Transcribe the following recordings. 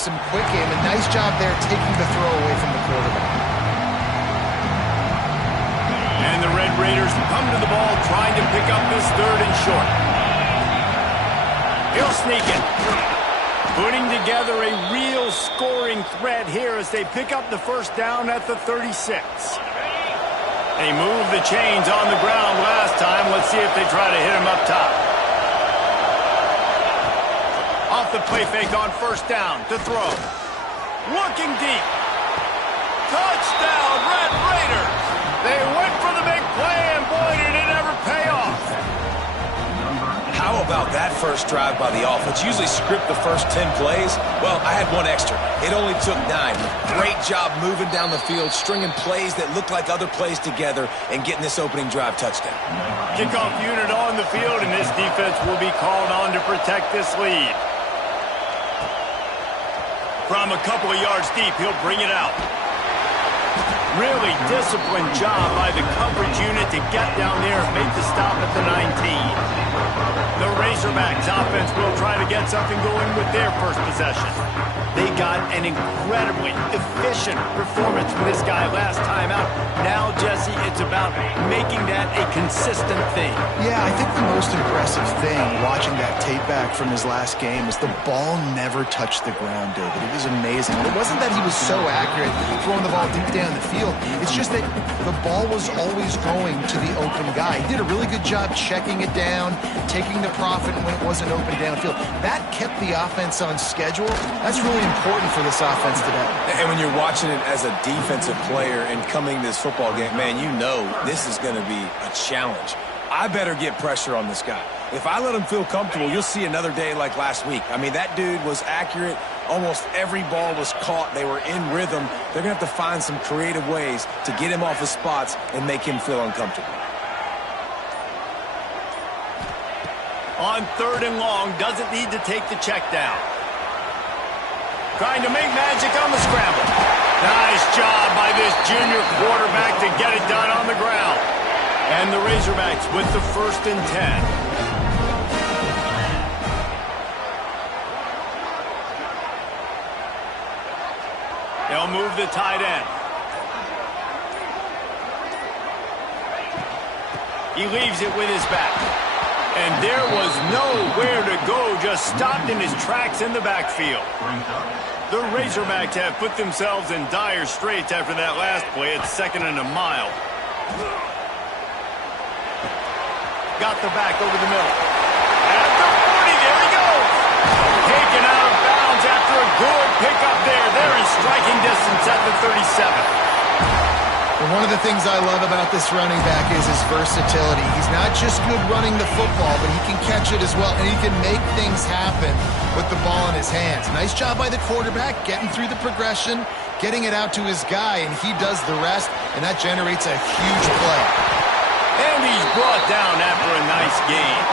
some quick game, and nice job there taking the throw away from the quarterback. And the Red Raiders come to the ball trying to pick up this 3rd and short. He'll sneak it. Putting together a real scoring threat here as they pick up the 1st down at the 36. They moved the chains on the ground last time. Let's see if they try to hit him up top. Off the play fake on 1st down to throw. Looking deep. Touchdown, Red Raiders. They went for the big play, and boy, did it ever pay off. How about that first drive by the offense? Usually script the first 10 plays. Well, I had one extra. It only took 9. Great job moving down the field, stringing plays that look like other plays together, and getting this opening drive touchdown. Kickoff unit on the field, and this defense will be called on to protect this lead. From a couple of yards deep, he'll bring it out. Really disciplined job by the coverage unit to get down there and make the stop at the 19. The Razorbacks offense will try to get something going with their first possession. They got an incredibly efficient performance from this guy last time out. Now, Jesse, it's about making that a consistent thing. Yeah, I think the most impressive thing watching that tape back from his last game is the ball never touched the ground, David. It was amazing. It wasn't that he was so accurate throwing the ball deep down the field. It's just that the ball was always going to the open guy. He did a really good job checking it down, taking the profit when it wasn't open downfield. That kept the offense on schedule. That's really important for this offense today. And when you're watching it as a defensive player and coming this football game, man, you know this is going to be a challenge. I better get pressure on this guy. If I let him feel comfortable, you'll see another day like last week. I mean, that dude was accurate. Almost every ball was caught. They were in rhythm. They're going to have to find some creative ways to get him off his spots and make him feel uncomfortable. On 3rd and long, doesn't need to take the check down. Trying to make magic on the scramble. Nice job by this junior quarterback to get it done on the ground. And the Razorbacks with the 1st and 10. They'll move the tight end. He leaves it with his back. And there was nowhere to go, just stopped in his tracks in the backfield. The Razorbacks have put themselves in dire straits after that last play at 2nd and a mile. Got the back over the middle. At the 40, there he goes. Taken out of bounds after a good pickup there. They're in striking distance at the 37. And one of the things I love about this running back is his versatility. He's not just good running the football, but he can catch it as well, and he can make things happen with the ball in his hands. Nice job by the quarterback, getting through the progression, getting it out to his guy, and he does the rest, and that generates a huge play. And he's brought down after a nice game.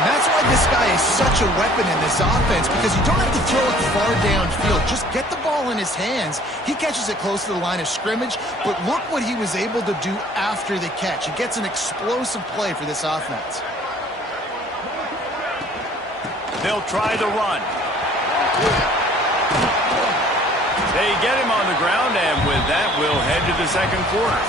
And that's why this guy is such a weapon in this offense, because you don't have to throw it far downfield. Just get the ball in his hands. He catches it close to the line of scrimmage, but look what he was able to do after the catch. He gets an explosive play for this offense. They'll try the run. They get him on the ground, and with that, we'll head to the 2nd quarter.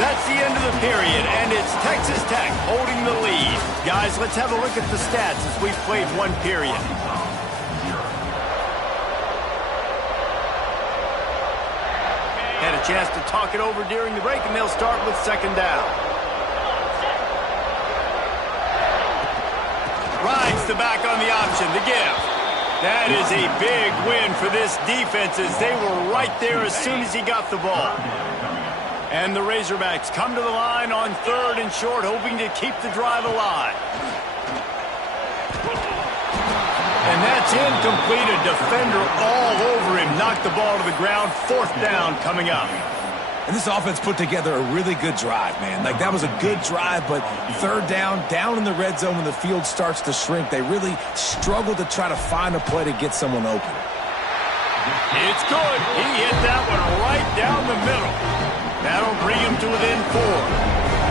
That's the end of the period, and it's Texas Tech holding the lead. Guys, let's have a look at the stats as we've played one period. Had a chance to talk it over during the break, and they'll start with 2nd down. Rides the back on the option, the give. That is a big win for this defense as they were right there as soon as he got the ball. And the Razorbacks come to the line on 3rd and short, hoping to keep the drive alive. And that's incomplete. A defender all over him. Knocked the ball to the ground. 4th down coming up. And this offense put together a really good drive, man. Like, that was a good drive, but 3rd down in the red zone when the field starts to shrink, they really struggle to try to find a play to get someone open. It's good. He hit that one right down the middle. That'll bring him to within 4.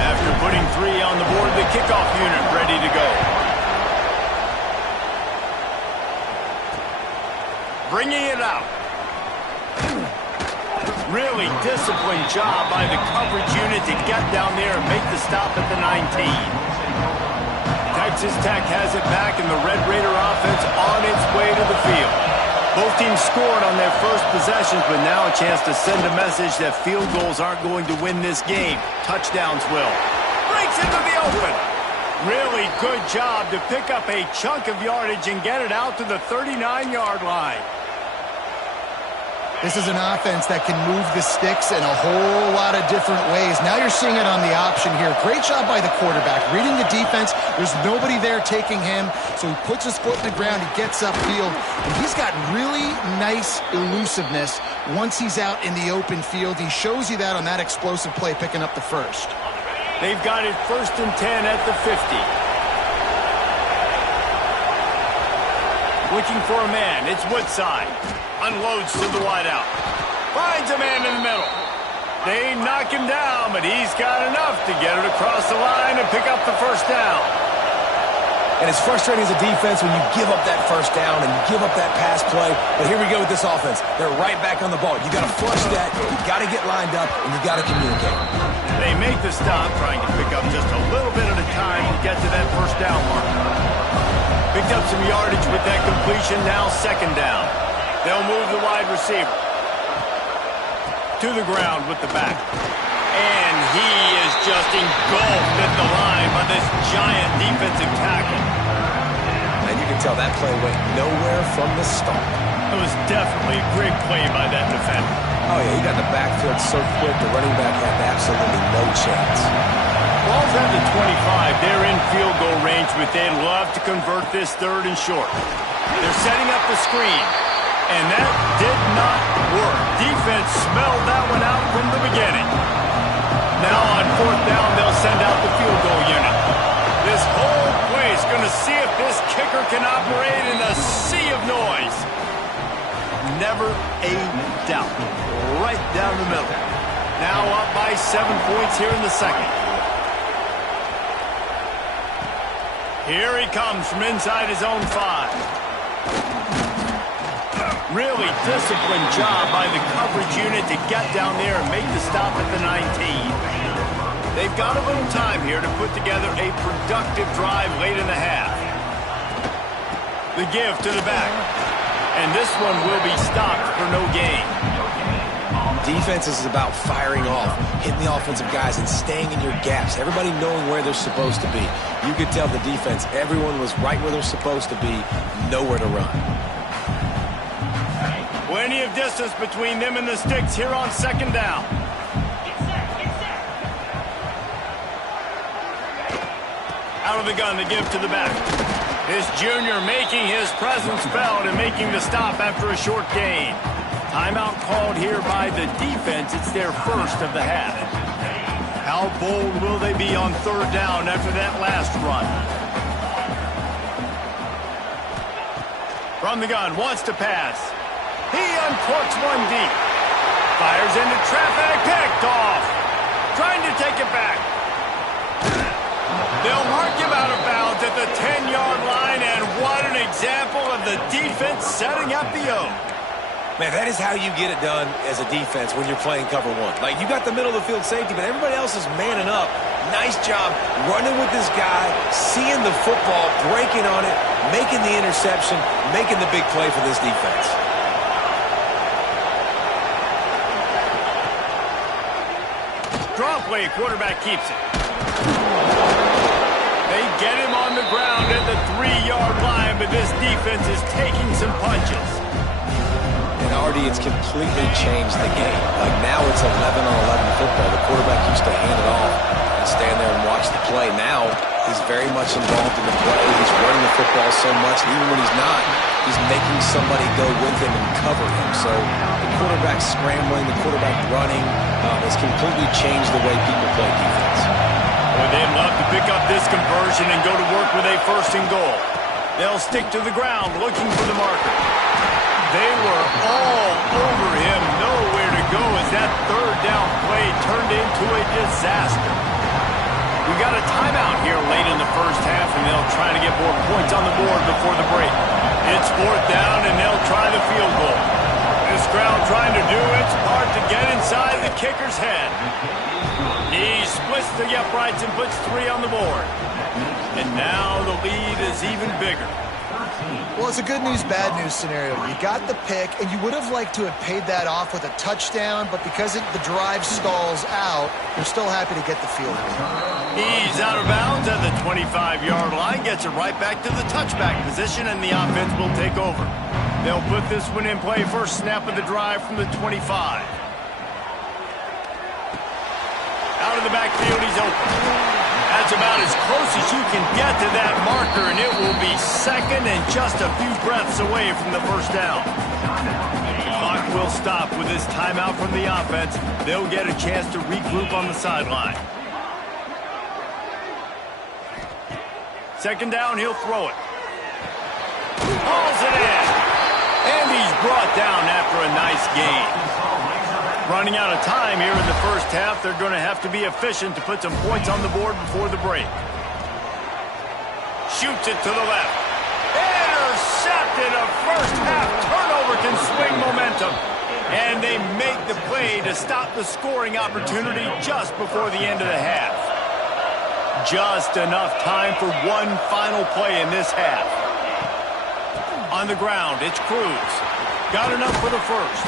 After putting 3 on the board, the kickoff unit ready to go. bringing it out. Really disciplined job by the coverage unit to get down there and make the stop at the 19. Texas Tech has it back, and the Red Raider offense on its way to the field. Both teams scored on their first possessions, but now a chance to send a message that field goals aren't going to win this game. Touchdowns will. Breaks into the open. Really good job to pick up a chunk of yardage and get it out to the 39-yard line. This is an offense that can move the sticks in a whole lot of different ways. Now you're seeing it on the option here. Great job by the quarterback. Reading the defense, there's nobody there taking him, so he puts his foot in the ground, he gets upfield, and he's got really nice elusiveness once he's out in the open field. He shows you that on that explosive play, picking up the first. They've got it 1st and 10 at the 50. Looking for a man. It's Woodside. Unloads to the wideout. Finds a man in the middle. They knock him down, but he's got enough to get it across the line and pick up the first down. And it's frustrating as a defense when you give up that first down and you give up that pass play. But here we go with this offense. They're right back on the ball. You got to flush that. You got to get lined up, and you got to communicate. They make the stop, trying to pick up just a little bit at a time to get to that first down mark. Picked up some yardage with that completion. Now 2nd down. They'll move the wide receiver to the ground with the back. And he is just engulfed at the line by this giant defensive tackle. And you can tell that play went nowhere from the start. It was definitely a great play by that defender. Oh, yeah, he got the backfield so quick, the running back had absolutely no chance. Ball's at the 25. They're in field goal range, but they'd love to convert this 3rd and short. They're setting up the screen. And that did not work. Defense smelled that one out from the beginning. Now on 4th down, they'll send out the field goal unit. This whole place going to see if this kicker can operate in a sea of noise. Never a doubt. Right down the middle. Now up by 7 points here in the 2nd. Here he comes from inside his own 5. Really disciplined job by the coverage unit to get down there and make the stop at the 19. They've got a little time here to put together a productive drive late in the half. The give to the back. And this one will be stopped for no gain. Defense is about firing off, hitting the offensive guys, and staying in your gaps. Everybody knowing where they're supposed to be. You could tell the defense, everyone was right where they're supposed to be, nowhere to run. Plenty of distance between them and the sticks here on 2nd down. Out of the gun, the give to the back. This junior making his presence felt and making the stop after a short gain. Timeout called here by the defense. It's their 1st of the half. How bold will they be on 3rd down after that last run? From the gun, wants to pass. He uncorks one deep. Fires into traffic, picked off. Trying to take it back. They'll mark him out of bounds at the 10-yard line, and what an example of the defense setting up the O. Man, that is how you get it done as a defense when you're playing cover 1. Like, you got the middle of the field safety, but everybody else is manning up. Nice job running with this guy, seeing the football, breaking on it, making the interception, making the big play for this defense. Draw play, quarterback keeps it. They get him on the ground at the 3-yard line, but this defense is taking some punches. And already it's completely changed the game. Like now it's 11-on-11 football. The quarterback used to hand it off and stand there and watch the play. Now he's very much involved in the play. He's running the football so much, and even when he's not, he's making somebody go with him and cover him. So the quarterback scrambling, the quarterback running has completely changed the way people play defense. Well, they'd love to pick up this conversion and go to work with a 1st and goal. They'll stick to the ground looking for the marker. They were all over him, nowhere to go as that 3rd down play turned into a disaster. We got a timeout here late in the first half, and they'll try to get more points on the board before the break. It's 4th down, and they'll try the field goal. trying to do its part to get inside the kicker's head. He splits the uprights and puts 3 on the board. And now the lead is even bigger. Well, it's a good news, bad news scenario. You got the pick, and you would have liked to have paid that off with a touchdown, but because the drive stalls out, you're still happy to get the field goal. He's out of bounds at the 25-yard line, gets it right back to the touchback position, and the offense will take over. They'll put this one in play, first snap of the drive from the 25. Out of the backfield, he's open. That's about as close as you can get to that marker, and it will be second and just a few breaths away from the first down. The clock will stop with this timeout from the offense. They'll get a chance to regroup on the sideline. Second down, he'll throw it. Hauls it in. And he's brought down after a nice gain. Running out of time here in the first half. They're going to have to be efficient to put some points on the board before the break. Shoots it to the left. Intercepted. A first half turnover can swing momentum. And they make the play to stop the scoring opportunity just before the end of the half. Just enough time for one final play in this half. On the ground, it's Cruz. Got enough for the first.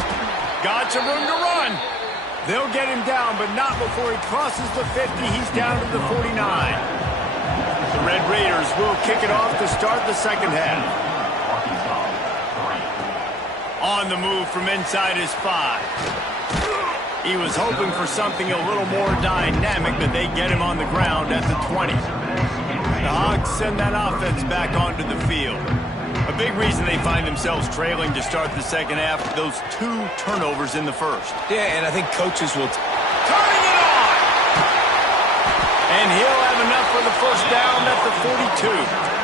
Got some room to run. They'll get him down, but not before he crosses the 50. He's down to the 49. The Red Raiders will kick it off to start the second half. On the move from inside his 5. He was hoping for something a little more dynamic, but they get him on the ground at the 20. The Hogs send that offense back onto the field. A big reason they find themselves trailing to start the second half, those 2 turnovers in the first. Yeah, and I think coaches will... Turning it on! And he'll have enough for the first down at the 42.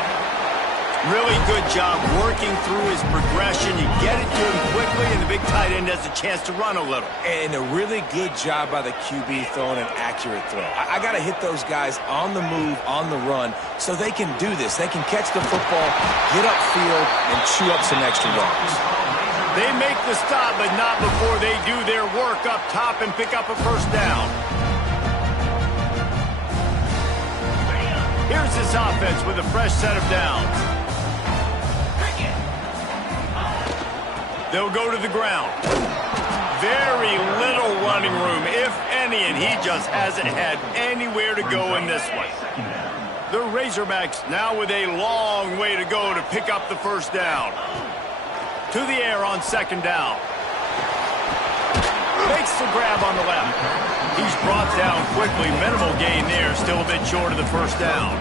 Really good job working through his progression. You get it to him quickly, and the big tight end has a chance to run a little. And a really good job by the QB throwing an accurate throw. I got to hit those guys on the move, on the run, so they can do this. They can catch the football, get upfield, and chew up some extra yards. They make the stop, but not before they do their work up top and pick up a first down. Here's this offense with a fresh set of downs. They'll go to the ground. Very little running room, if any, and he just hasn't had anywhere to go in this one. The Razorbacks now with a long way to go to pick up the first down. To the air on second down. Makes the grab on the left. He's brought down quickly. Minimal gain there, still a bit short of the first down.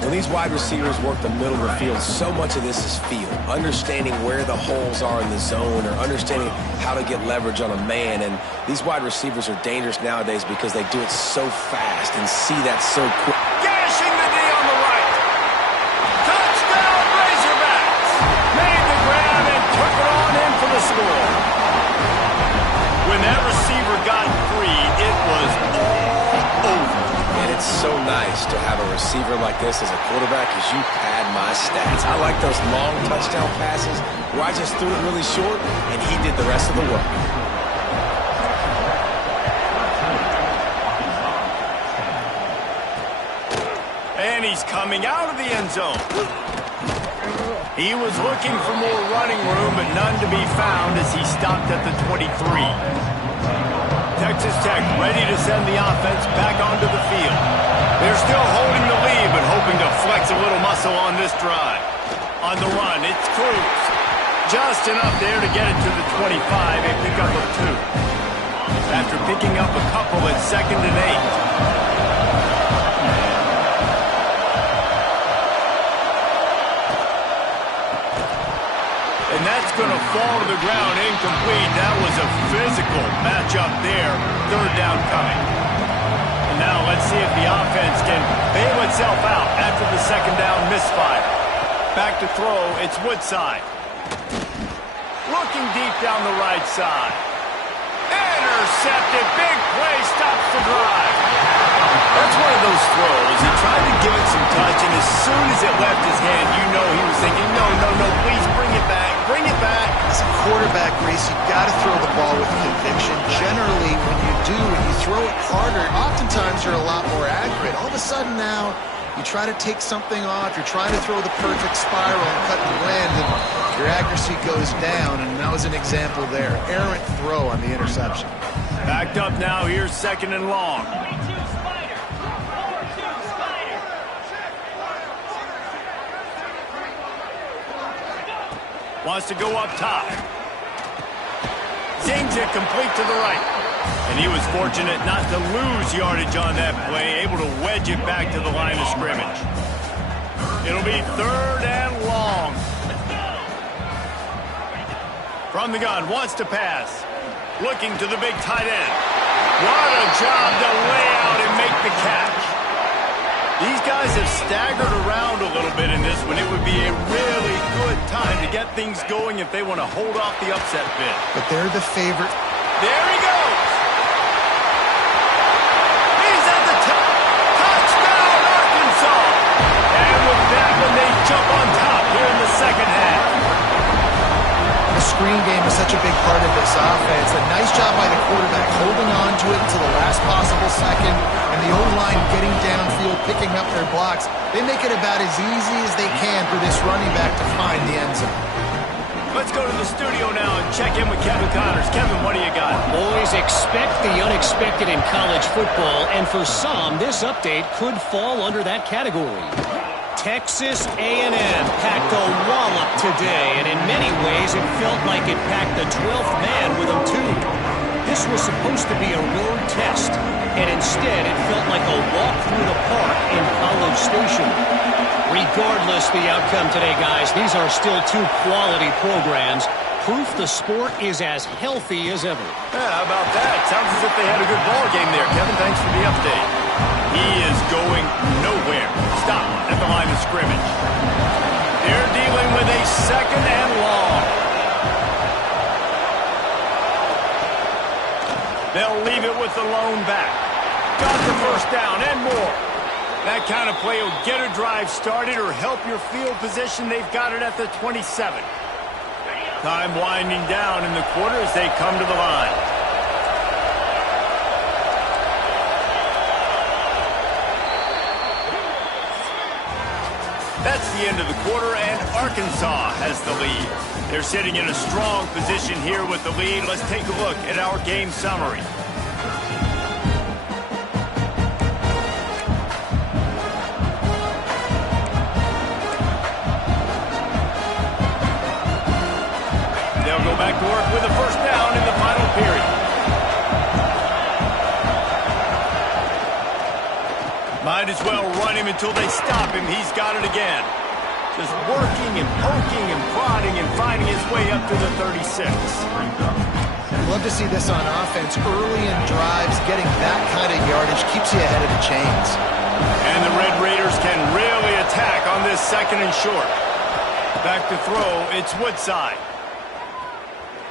When these wide receivers work the middle of the field, so much of this is feel. Understanding where the holes are in the zone or understanding how to get leverage on a man. And these wide receivers are dangerous nowadays because they do it so fast and see that so quick. Gashing the D on the right. Touchdown Razorbacks. Made the grab and took it on in for the score. When that receiver got free, it was all over. And it's so nice to have a receiver like this as a quarterback because you pad my stats. I like those long touchdown passes where I just threw it really short and he did the rest of the work. And he's coming out of the end zone. He was looking for more running room, but none to be found as he stopped at the 23. Texas Tech ready to send the offense back onto the field. They're still holding the lead, but hoping to flex a little muscle on this drive. On the run, it's Cruz. Just enough there to get it to the 25, a pickup of 2. After picking up a couple at 2nd and 8. And that's going to fall to the ground incomplete. That was a physical matchup there. Third down coming. And now let's see if the offense can bail itself out after the second down misfire. Back to throw, it's Woodside. Looking deep down the right side. Intercepted. Big play, stops the drive. That's one of those throws. He tried to give it some touch, and as soon as it left his hand, you know he was thinking, no, please bring it back. Bring it back. As a quarterback, Reese, is you got to throw the ball with conviction. Generally, when you do, when you throw it harder, oftentimes you're a lot more accurate. All of a sudden now, you try to take something off, you're trying to throw the perfect spiral and cut the wind, and your accuracy goes down, and that was an example there. Errant throw on the interception. Backed up now, here's 2nd and long. Wants to go up top. Zings it complete to the right. And he was fortunate not to lose yardage on that play, able to wedge it back to the line of scrimmage. It'll be 3rd and long. From the gun, wants to pass. Looking to the big tight end. What a job to lay out and make the catch. These guys have staggered around a little bit in this one. It would be a really good time to get things going if they want to hold off the upset bid. But they're the favorite. There he goes. He's at the top. Touchdown, Arkansas. And with that one, they jump on top here in the 2nd half. The screen game is such a big part of this offense. A nice job by the quarterback holding on to it until the last possible second, and the O-line getting downfield, picking up their blocks. They make it about as easy as they can for this running back to find the end zone. Let's go to the studio now and check in with Kevin Connors. Kevin, what do you got? Boys, expect the unexpected in college football, and for some, this update could fall under that category. Texas A&M packed a wallop today, and in many ways it felt like it packed the 12th man with them too. This was supposed to be a road test, and instead it felt like a walk through the park in College Station. Regardless the outcome today, guys, these are still 2 quality programs. Proof the sport is as healthy as ever. Yeah, how about that? Sounds as if they had a good ball game there. Kevin, thanks for the update. He is going nowhere. Stop at the line of scrimmage. They're dealing with a 2nd and long. They'll leave it with the lone back. Got the 1st down and more. That kind of play will get a drive started or help your field position. They've got it at the 27. Time winding down in the quarter as they come to the line. That's the end of the quarter, and Arkansas has the lead. They're sitting in a strong position here with the lead. Let's take a look at our game summary. They'll go back to work with a 1st down in the final period. Might as well run him until they stop him. He's got it again. Just working and poking and prodding and finding his way up to the 36. Love to see this on offense. Early in drives, getting that kind of yardage keeps you ahead of the chains. And the Red Raiders can really attack on this 2nd and short. Back to throw, it's Woodside.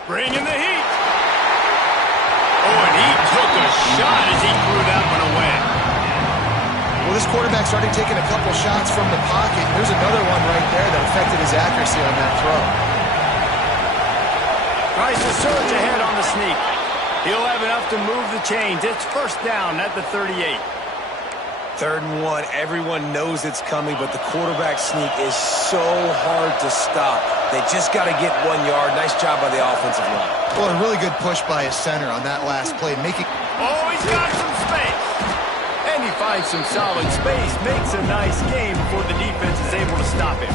Bringing the heat. Oh, and he took a shot as he threw that one away. Well, this quarterback's already taken a couple shots from the pocket. There's another one right there that affected his accuracy on that throw. Tries to surge ahead on the sneak. He'll have enough to move the chains. It's 1st down at the 38. 3rd and 1. Everyone knows it's coming, but the quarterback sneak is so hard to stop. They just got to get 1 yard. Nice job by the offensive line. Well, a really good push by his center on that last play. Oh, he's got some space. And he finds some solid space. Makes a nice game before the defense is able to stop him.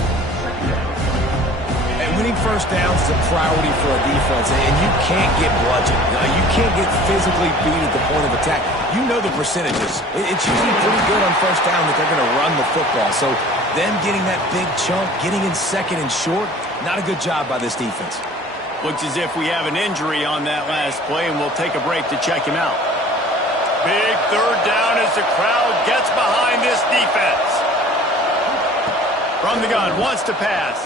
And winning 1st downs is a priority for a defense, and you can't get bludgeoned. You can't get physically beat at the point of attack. You know the percentages. It's usually pretty good on 1st down that they're going to run the football. So them getting that big chunk, getting in 2nd and short, not a good job by this defense. Looks as if we have an injury on that last play, and we'll take a break to check him out. Big 3rd down as the crowd gets behind this defense. From the gun, wants to pass.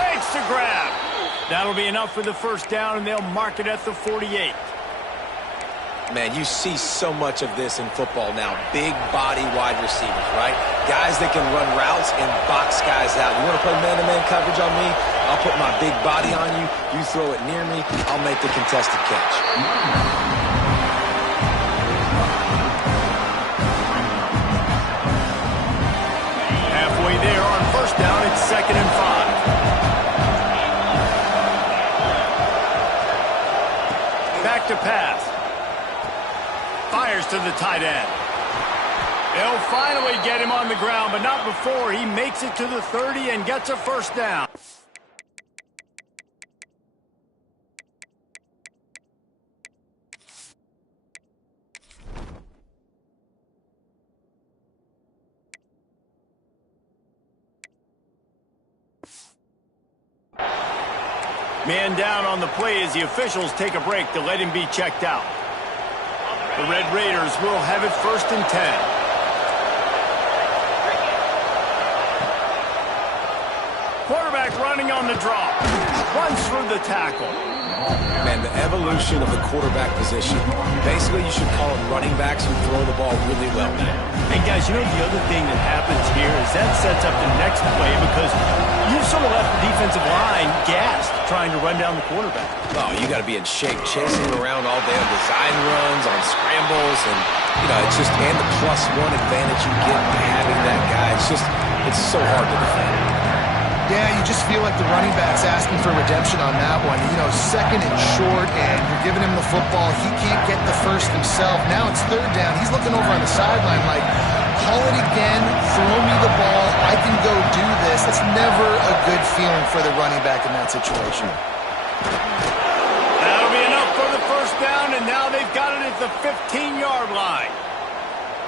Makes the grab. That'll be enough for the 1st down, and they'll mark it at the 48. Man, you see so much of this in football now. Big body wide receivers, right? Guys that can run routes and box guys out. You want to play man-to-man coverage on me? I'll put my big body on you. You throw it near me, I'll make the contested catch. Halfway there on first down, it's 2nd and 5. Back to pass. Fires to the tight end. They'll finally get him on the ground, but not before he makes it to the 30 and gets a first down. Man down on the play as the officials take a break to let him be checked out. The Red Raiders will have it 1st and 10. Quarterback running on the draw. Runs through the tackle. Man, the evolution of the quarterback position. Basically, you should call them running backs who throw the ball really well now. And guys, you know the other thing that happens here is that sets up the next play because you've sort of left the defensive line gassed trying to run down the quarterback. Oh, you got to be in shape, chasing him around all day on design runs, on scrambles, and, you know, it's just, and the +1 advantage you get by having that guy. It's so hard to defend. Yeah, you just feel like the running back's asking for redemption on that one. You know, 2nd and short, and you're giving him the football. He can't get the first himself. Now it's 3rd down. He's looking over on the sideline like, call it again, throw me the ball, I can go do this. It's never a good feeling for the running back in that situation. That'll be enough for the first down, and now they've got it at the 15-yard line.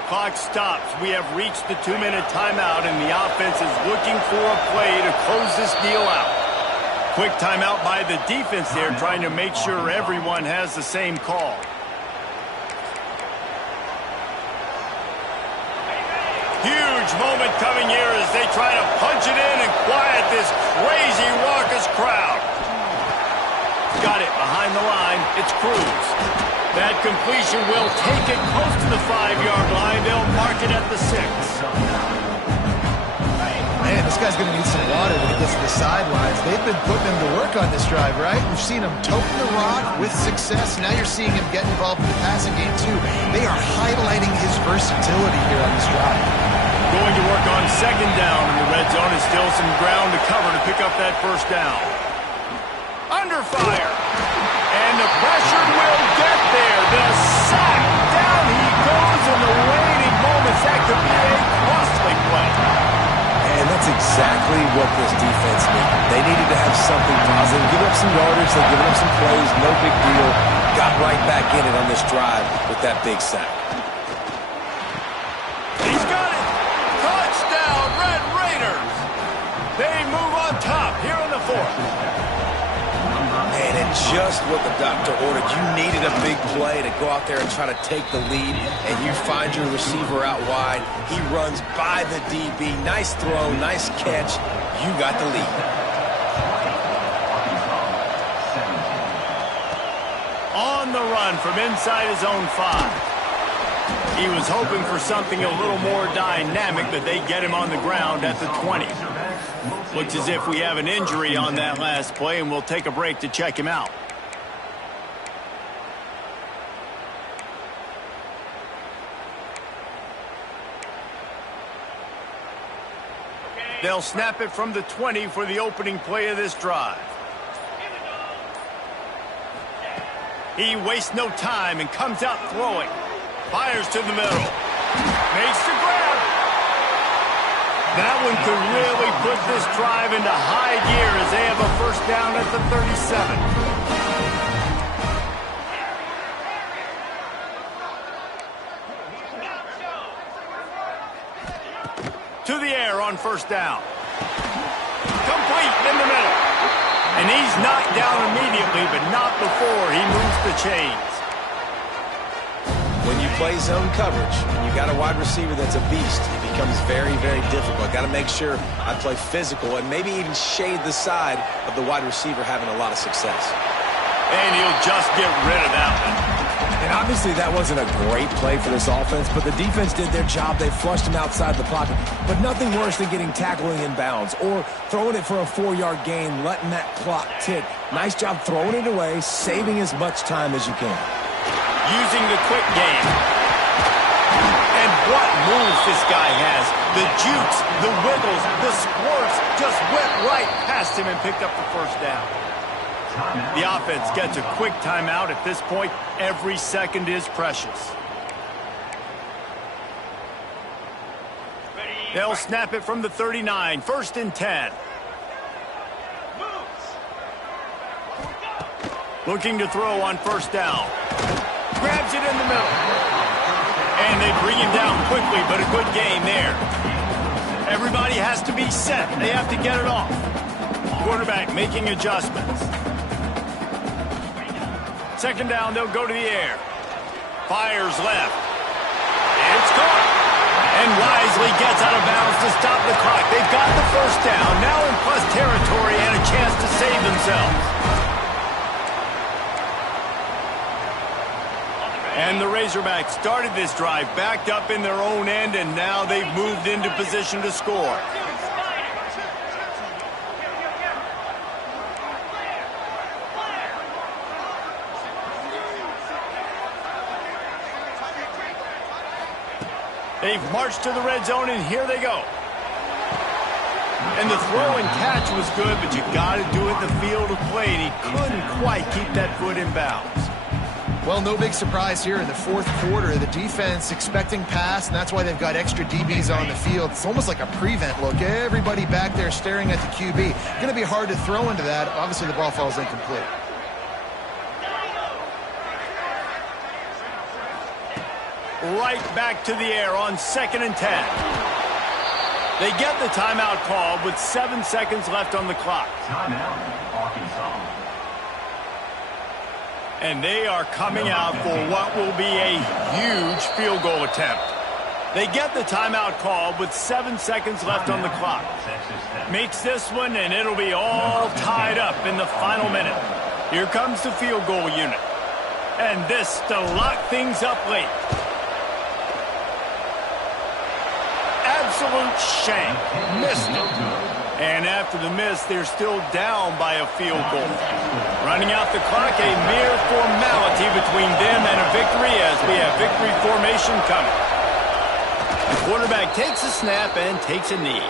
Clock stops. We have reached the 2-minute timeout, and the offense is looking for a play to close this deal out. Quick timeout by the defense there, trying to make sure everyone has the same call. Huge moment coming here as they try to punch it in and quiet this crazy, raucous crowd. Got it behind the line. It's Cruz. That completion will take it close to the 5-yard line. They'll mark it at the 6. Man, this guy's going to need some water when he gets to the sidelines. They've been putting him to work on this drive, right? We've seen him toting the rock with success. Now you're seeing him get involved in the passing game, too. They are highlighting his versatility here on this drive. Going to work on 2nd down in the red zone. Is still some ground to cover to pick up that first down. Under fire. And the pressure will get there. The sack. Down he goes in the waning moments. That could be a costly play. And that's exactly what this defense needed. They needed to have something positive. Give up some yardage. They've given up some plays. No big deal. Got right back in it on this drive with that big sack. He's got it. Touchdown, Red Raiders. They move on top here in the 4th. And just what the doctor ordered. You needed a big play to go out there and try to take the lead, and you find your receiver out wide. He runs by the DB. Nice throw, nice catch. You got the lead. On the run from inside his own 5. He was hoping for something a little more dynamic, but they get him on the ground at the 20. Looks as if we have an injury on that last play, and we'll take a break to check him out. They'll snap it from the 20 for the opening play of this drive. He wastes no time and comes out throwing. Fires to the middle. Makes the grab. That one could really put this drive into high gear as they have a first down at the 37. To the air on first down. Complete in the middle. And he's knocked down immediately, but not before he moves the chains. When you play zone coverage and you got a wide receiver that's a beast, it becomes very, very difficult. Got to make sure I play physical and maybe even shade the side of the wide receiver having a lot of success. And he'll just get rid of that one. And obviously that wasn't a great play for this offense, but the defense did their job. They flushed him outside the pocket. But nothing worse than getting tackling in bounds or throwing it for a 4-yard gain, letting that clock tick. Nice job throwing it away, saving as much time as you can. Using the quick game. And what moves this guy has. The jukes, the wiggles, the squirts just went right past him and picked up the first down. The offense gets a quick timeout at this point. Every second is precious. They'll snap it from the 39. 1st and 10. Looking to throw on 1st down. Grabs it in the middle. And they bring him down quickly, but a good game there. Everybody has to be set. They have to get it off. Quarterback making adjustments. 2nd down, they'll go to the air. Fires left. It's caught. And wisely gets out of bounds to stop the clock. They've got the 1st down, now in plus territory and a chance to save themselves. And the Razorbacks started this drive backed up in their own end, and now they've moved into position to score. They've marched to the red zone, and here they go. And the throw and catch was good, but you got to do it in the field of play, and he couldn't quite keep that foot in bounds. Well, no big surprise here in the 4th quarter. The defense expecting pass, and that's why they've got extra DBs on the field. It's almost like a prevent look. Everybody back there staring at the QB. Going to be hard to throw into that. Obviously, the ball falls incomplete. Right back to the air on 2nd and 10. They get the timeout called with 7 seconds left on the clock. Timeout, Arkansas. And they are coming out for what will be a huge field goal attempt. They get the timeout called with 7 seconds left on the clock. Makes this one, and it'll be all tied up in the final minute. Here comes the field goal unit. And this to lock things up late. Absolute shank. Missed it. And after the miss, they're still down by a field goal. Running out the clock, a mere formality between them and a victory as we have victory formation coming. The quarterback takes a snap and takes a knee.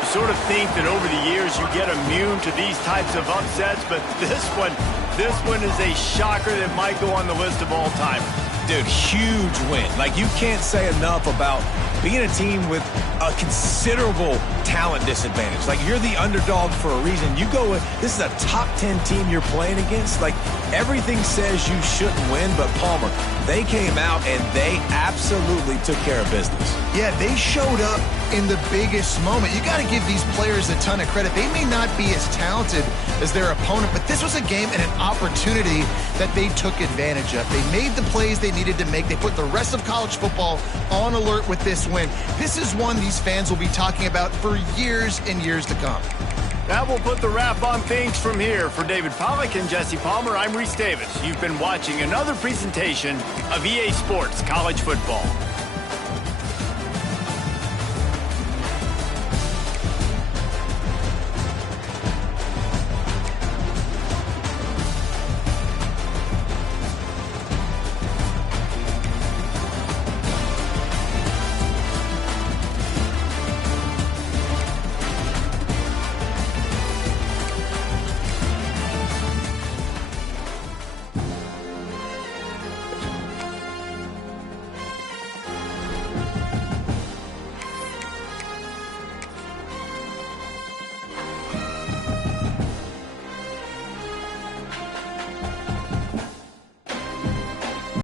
You sort of think that over the years you get immune to these types of upsets, but this one is a shocker that might go on the list of all time. Dude, huge win. Like, you can't say enough about being a team with a considerable talent disadvantage. Like, you're the underdog for a reason. You go with, this is a top 10 team you're playing against. Like, everything says you shouldn't win, but Palmer, they came out and they absolutely took care of business. Yeah, they showed up in the biggest moment. You got to give these players a ton of credit. They may not be as talented as their opponent, but this was a game and an opportunity that they took advantage of. They made the plays they needed to make. They put the rest of college football on alert with this win. This is one these fans will be talking about for years and years to come. That will put the wrap on things from here. For David Pollack and Jesse Palmer, I'm Reese Davis. You've been watching another presentation of EA Sports College Football.